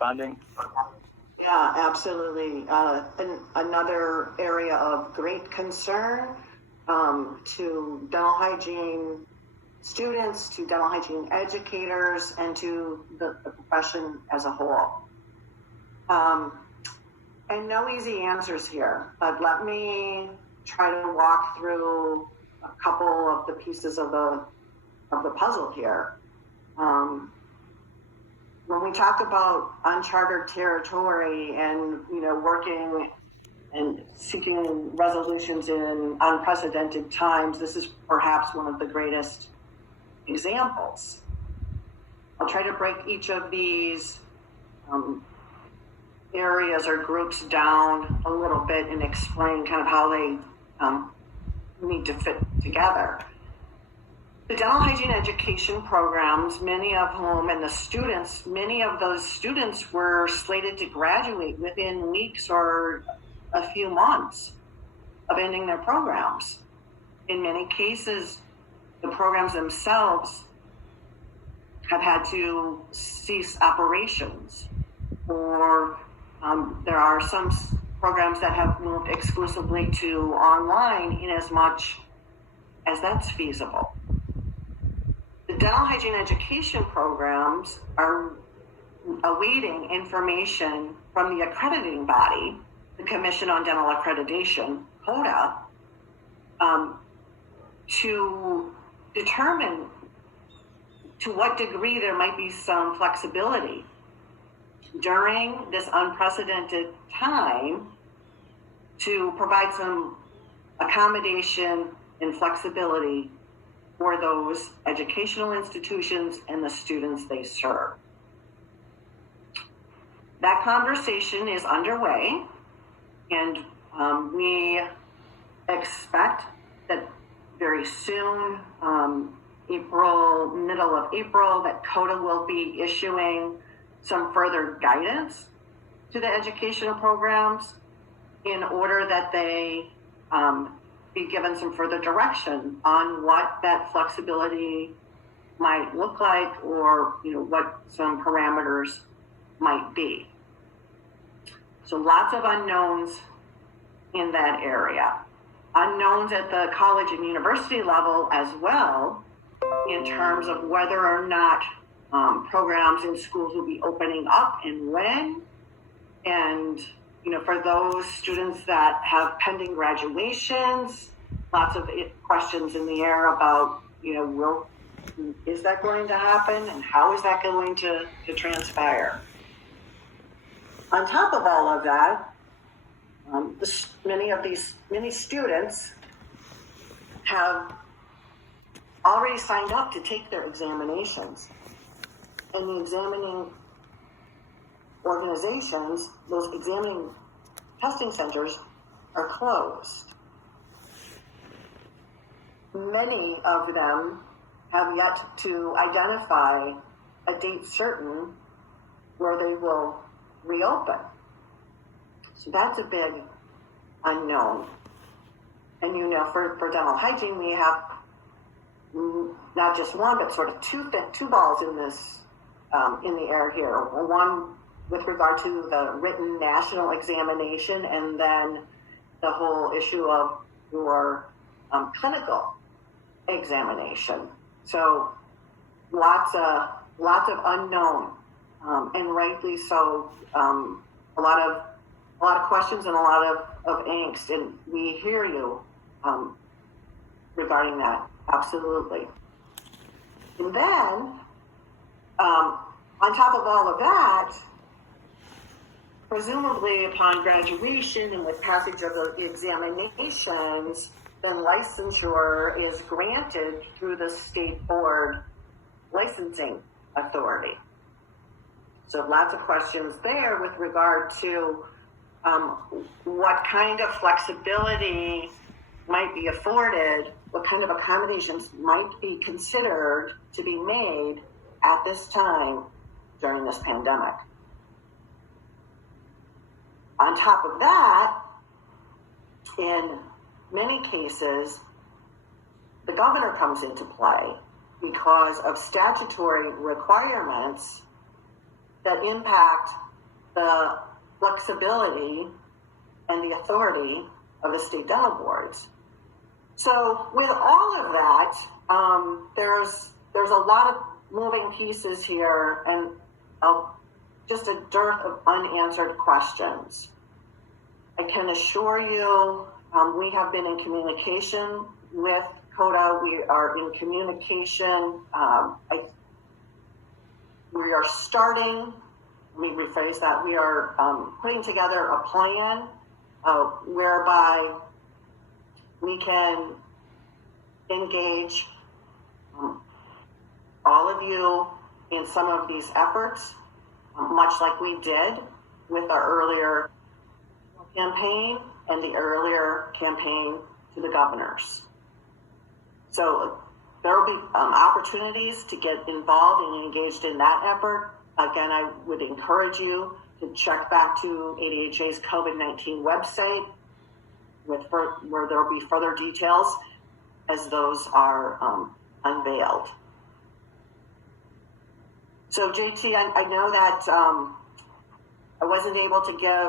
responding? Yeah, absolutely. Another area of great concern to dental hygiene students, to dental hygiene educators, and to the profession as a whole. And no easy answers here, but let me try to walk through a couple of the pieces of the puzzle here. When we talk about uncharted territory and working and seeking resolutions in unprecedented times, this is perhaps one of the greatest examples. I'll try to break each of these areas or groups down a little bit and explain kind of how they need to fit together. The dental hygiene education programs, many of whom, and the students, many of those students were slated to graduate within weeks or a few months of ending their programs. In many cases, the programs themselves have had to cease operations, or there are some programs that have moved exclusively to online in as much as that's feasible. The dental hygiene education programs are awaiting information from the accrediting body, the Commission on Dental Accreditation, CODA, to determine to what degree there might be some flexibility during this unprecedented time to provide some accommodation and flexibility for those educational institutions and the students they serve. That conversation is underway, and we expect that very soon, middle of April, that CODA will be issuing some further guidance to the educational programs in order that they be given some further direction on what that flexibility might look like, or what some parameters might be. So lots of unknowns in that area. Unknowns at the college and university level as well, in terms of whether or not programs in schools will be opening up and when. And for those students that have pending graduations, lots of questions in the air about, is that going to happen, and how is that going to transpire? On top of all of that, many students have already signed up to take their examinations, and the examining organizations, those examining testing centers, are closed. Many of them have yet to identify a date certain where they will reopen. So that's a big unknown. And for dental hygiene, we have not just one, but sort of two balls in this in the air here. One with regard to the written national examination, and then the whole issue of your clinical examination. So lots of unknown, and rightly so. A lot of questions and a lot of angst, and we hear you regarding that, absolutely. And then on top of all of that, presumably upon graduation and with passage of the examinations, then licensure is granted through the state board licensing authority. So lots of questions there with regard to what kind of flexibility might be afforded, what kind of accommodations might be considered to be made at this time during this pandemic. On top of that, in many cases, the governor comes into play because of statutory requirements that impact the flexibility and the authority of the state dental boards. So with all of that, there's a lot of moving pieces here and just a dearth of unanswered questions. I can assure you, we have been in communication with CODA. We are in communication. We are starting, let me rephrase that, we are putting together a plan whereby we can engage all of you in some of these efforts, much like we did with our earlier campaign and the earlier campaign to the governors. So there will be opportunities to get involved and engaged in that effort. Again, I would encourage you to check back to ADHA's COVID-19 website where there will be further details as those are unveiled. So JT, I know that I wasn't able to give